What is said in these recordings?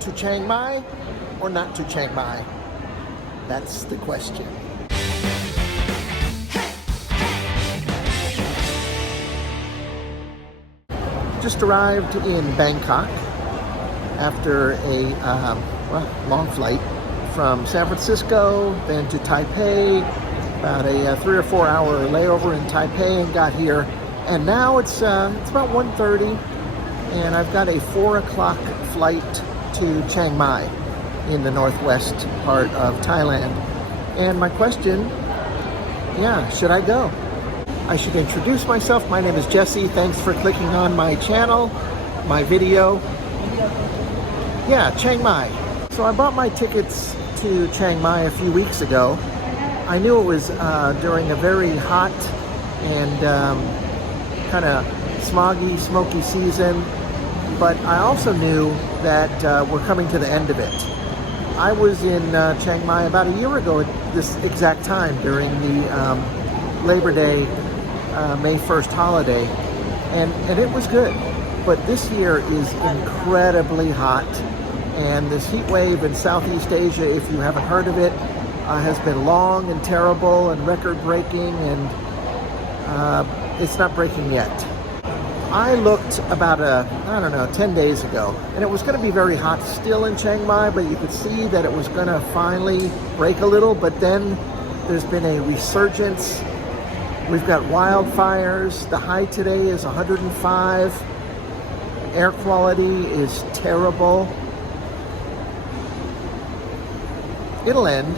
To Chiang Mai or not to Chiang Mai? That's the question. Just arrived in Bangkok after a long flight from San Francisco, then to Taipei, about a 3 or 4 hour layover in Taipei, and got here. And now it's about 1:30, and I've got a 4 o'clock flight to Chiang Mai in the northwest part of Thailand. And my question, should I go? I should introduce myself. My name is Jesse. Thanks for clicking on my channel, my video. Chiang Mai. So I bought my tickets to Chiang Mai a few weeks ago. I knew it was during a very hot and kind of smoggy, smoky season, but I also knew that we're coming to the end of it. I was in Chiang Mai about a year ago at this exact time during the Labor Day, May 1st holiday, and it was good. But this year is incredibly hot, and this heat wave in Southeast Asia, if you haven't heard of it, has been long and terrible and record-breaking, and it's not breaking yet. I looked about 10 days ago, and it was going to be very hot still in Chiang Mai, but you could see that it was going to finally break a little, but then there's been a resurgence. We've got wildfires. The high today is 105. Air quality is terrible. It'll end.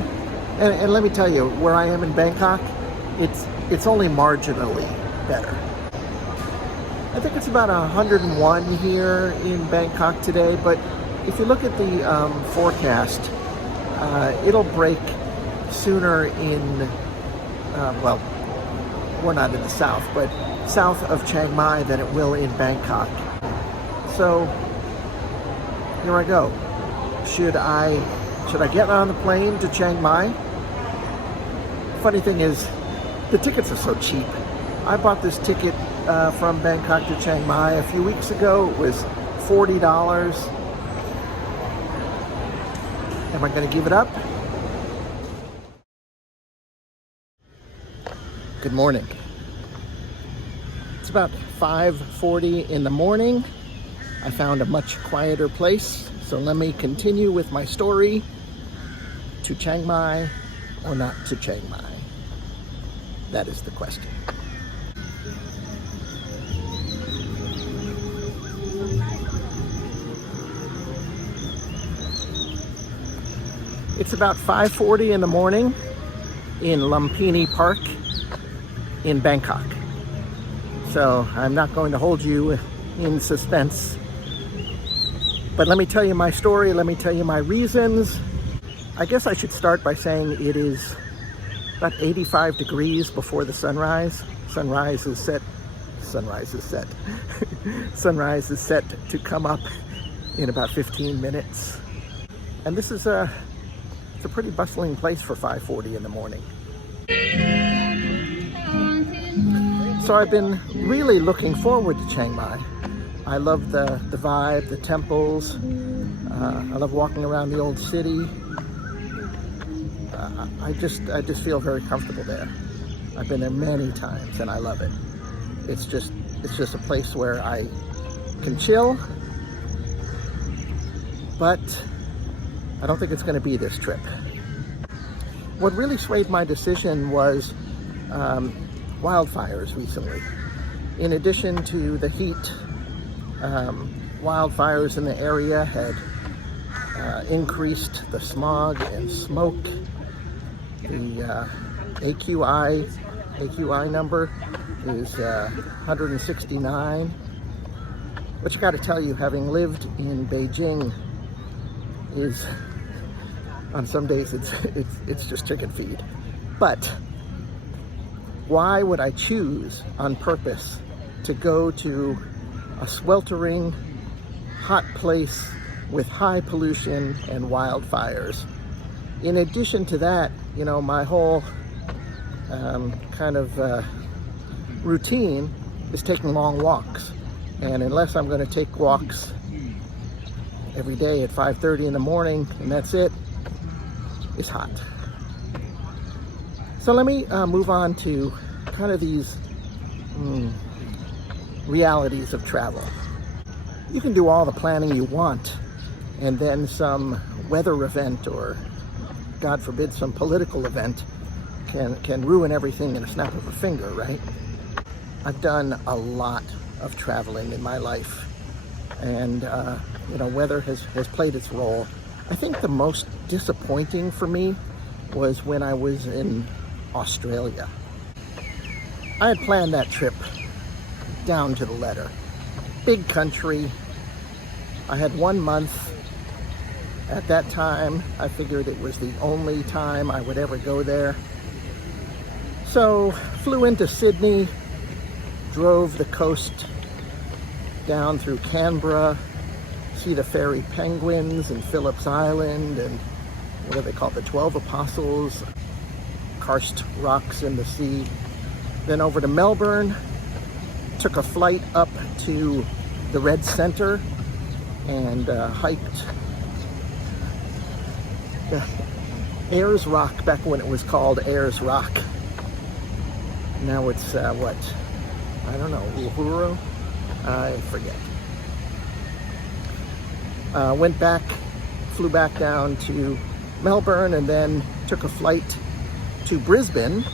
And let me tell you, where I am in Bangkok, it's only marginally better. I think it's about 101 here in Bangkok today, but if you look at the forecast, it'll break sooner in, we're not in the south, but south of Chiang Mai than it will in Bangkok. So here I go. Should I get on the plane to Chiang Mai? Funny thing is, the tickets are so cheap. I bought this ticket from Bangkok to Chiang Mai a few weeks ago. It was $40. Am I going to give it up? Good morning. It's about 5:40 in the morning. I found a much quieter place, so let me continue with my story. To Chiang Mai or not to Chiang Mai? That is the question. It's about 5:40 in the morning in Lumpini Park in Bangkok. So I'm not going to hold you in suspense. But let me tell you my story, let me tell you my reasons. I guess I should start by saying it is about 85 degrees before the sunrise. Sunrise is set to come up in about 15 minutes. And this is it's a pretty bustling place for 5:40 in the morning. So I've been really looking forward to Chiang Mai. I love the vibe, the temples. I love walking around the old city. I just feel very comfortable there. I've been there many times and I love it. It's just a place where I can chill, but I don't think it's going to be this trip. What really swayed my decision was wildfires recently. In addition to the heat, wildfires in the area had increased the smog and smoke. The AQI number is 169, which I got to tell you, having lived in Beijing, is on some days it's just chicken feed. But why would I choose on purpose to go to a sweltering hot place with high pollution and wildfires? In addition to that, you know, my whole routine is taking long walks. And unless I'm going to take walks every day at 5:30 in the morning, and that's it, is hot. So let me move on to kind of these realities of travel. You can do all the planning you want, and then some weather event or, God forbid, some political event can ruin everything in a snap of a finger, right? I've done a lot of traveling in my life, and weather has played its role. I think the most disappointing for me was when I was in Australia. I had planned that trip down to the letter. Big country. I had 1 month. At that time, I figured it was the only time I would ever go there. So, flew into Sydney, drove the coast down through Canberra, see the fairy penguins and Phillips Island and what do they call the 12 Apostles, karst rocks in the sea. Then over to Melbourne, took a flight up to the Red Centre and hiked the Ayers Rock back when it was called Ayers Rock. Now it's what? I don't know, Uhuru? I forget. Went back, flew back down to Melbourne, and then took a flight to Brisbane.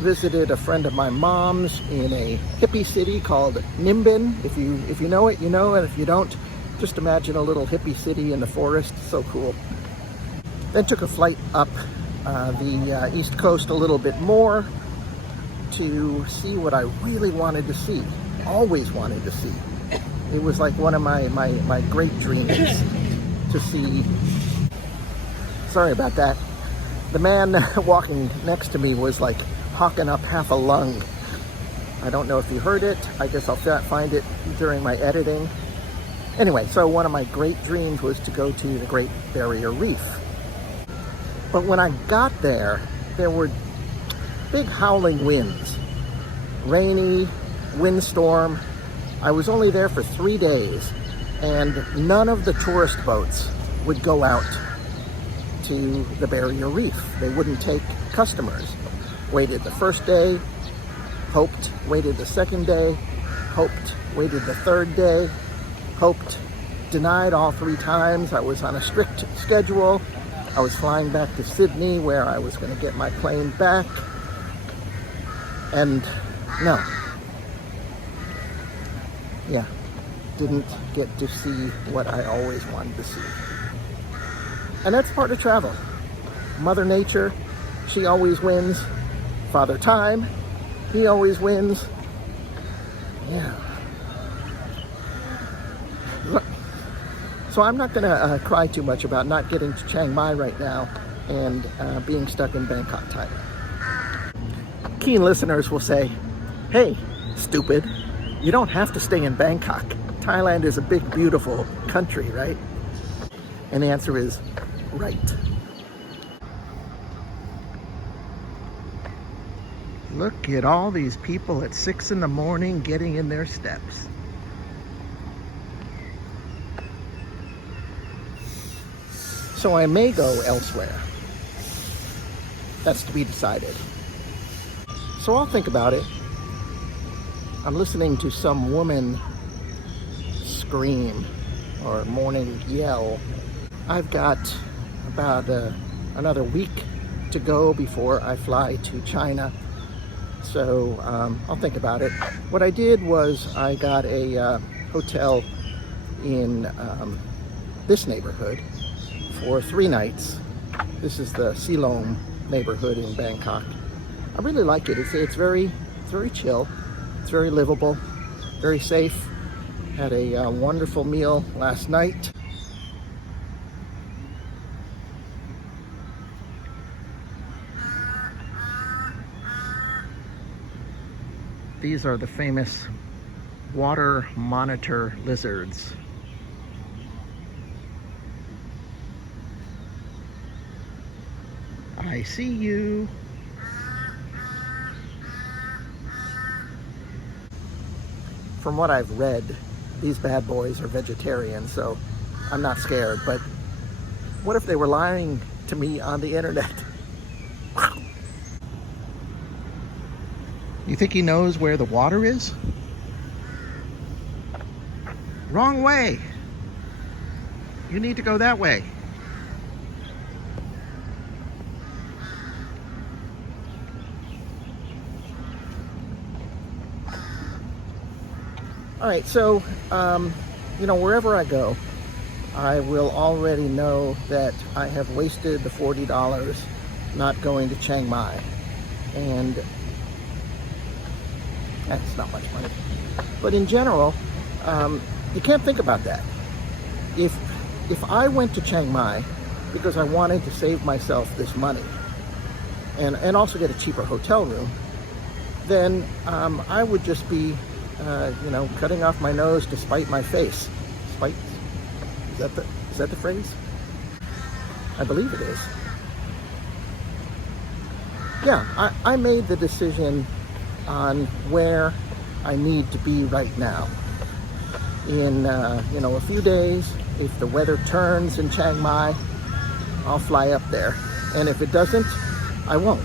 Visited a friend of my mom's in a hippie city called Nimbin. If you know it, you know, and if you don't, just imagine a little hippie city in the forest. So cool. Then took a flight up the East Coast a little bit more to see what I really wanted to see, always wanted to see. It was like one of my great dreams to see. Sorry about that. The man walking next to me was like hawking up half a lung. I don't know if you heard it. I guess I'll find it during my editing. Anyway, so one of my great dreams was to go to the Great Barrier Reef. But when I got there, there were big howling winds, rainy, windstorm. I was only there for 3 days, and none of the tourist boats would go out to the Barrier Reef. They wouldn't take customers. Waited the first day, hoped, waited the second day, hoped, waited the third day, hoped, denied all 3 times. I was on a strict schedule. I was flying back to Sydney where I was going to get my plane back. And no. Yeah, didn't get to see what I always wanted to see. And that's part of travel. Mother Nature, she always wins. Father Time, he always wins. Yeah. So I'm not going to cry too much about not getting to Chiang Mai right now and being stuck in Bangkok, Thailand. Keen listeners will say, hey, stupid, you don't have to stay in Bangkok. Thailand is a big, beautiful country, right? And the answer is right. Look at all these people at 6 in the morning getting in their steps. So I may go elsewhere. That's to be decided. So I'll think about it. I'm listening to some woman scream or morning yell. I've got about another week to go before I fly to China. So I'll think about it. What I did was I got a hotel in this neighborhood for 3 nights. This is the Silom neighborhood in Bangkok. I really like it. It's very chill. It's very livable, very safe. Had a wonderful meal last night. These are the famous water monitor lizards. I see you. From what I've read, these bad boys are vegetarian, so I'm not scared, but what if they were lying to me on the internet? You think he knows where the water is? Wrong way. You need to go that way. All right, so, you know, wherever I go, I will already know that I have wasted the $40 not going to Chiang Mai. And that's not much money. But in general, you can't think about that. If I went to Chiang Mai because I wanted to save myself this money and also get a cheaper hotel room, then I would just be, you know, cutting off my nose to spite my face. Spite? Is that the phrase? I believe it is. Yeah, I made the decision on where I need to be right now. In, you know, a few days, if the weather turns in Chiang Mai, I'll fly up there. And if it doesn't, I won't.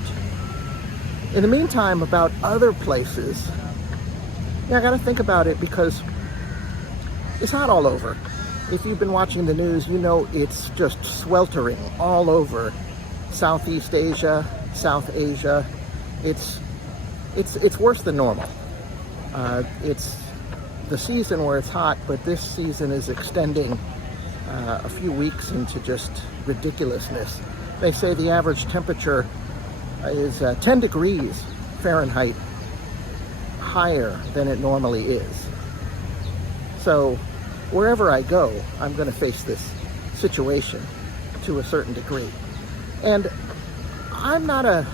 In the meantime, about other places, yeah, I gotta think about it because it's hot all over. If you've been watching the news, you know it's just sweltering all over Southeast Asia, South Asia. It's worse than normal. It's the season where it's hot, but this season is extending a few weeks into just ridiculousness. They say the average temperature is 10 degrees Fahrenheit higher than it normally is. So wherever I go, I'm going to face this situation to a certain degree. And I'm not a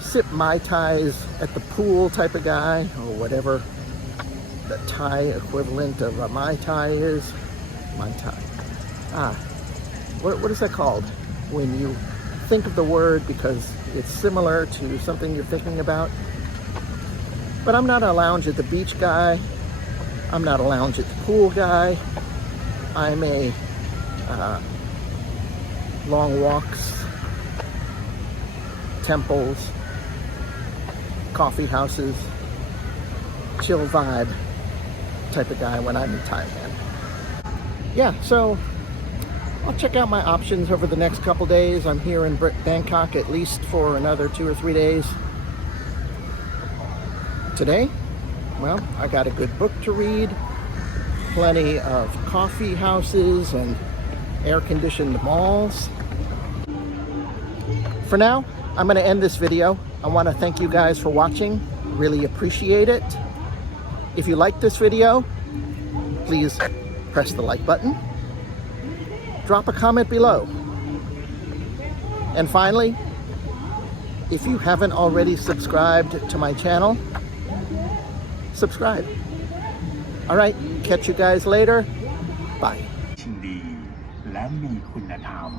sip Mai Tais at the pool type of guy, or whatever the Thai equivalent of a Mai Tai is. Mai Tai. What is that called? When you think of the word because it's similar to something you're thinking about. But I'm not a lounge at the beach guy. I'm not a lounge at the pool guy. I'm a long walks, temples, coffee houses, chill vibe type of guy when I'm in Thailand. Yeah, so I'll check out my options over the next couple days. I'm here in Bangkok at least for another 2 or 3 days. Today, well, I got a good book to read, plenty of coffee houses and air-conditioned malls. For now, I'm going to end this video. I want to thank you guys for watching. Really appreciate it. If you like this video, please press the like button. Drop a comment below. And finally, if you haven't already subscribed to my channel, subscribe. All right, catch you guys later. Bye. และมีคุณธรรม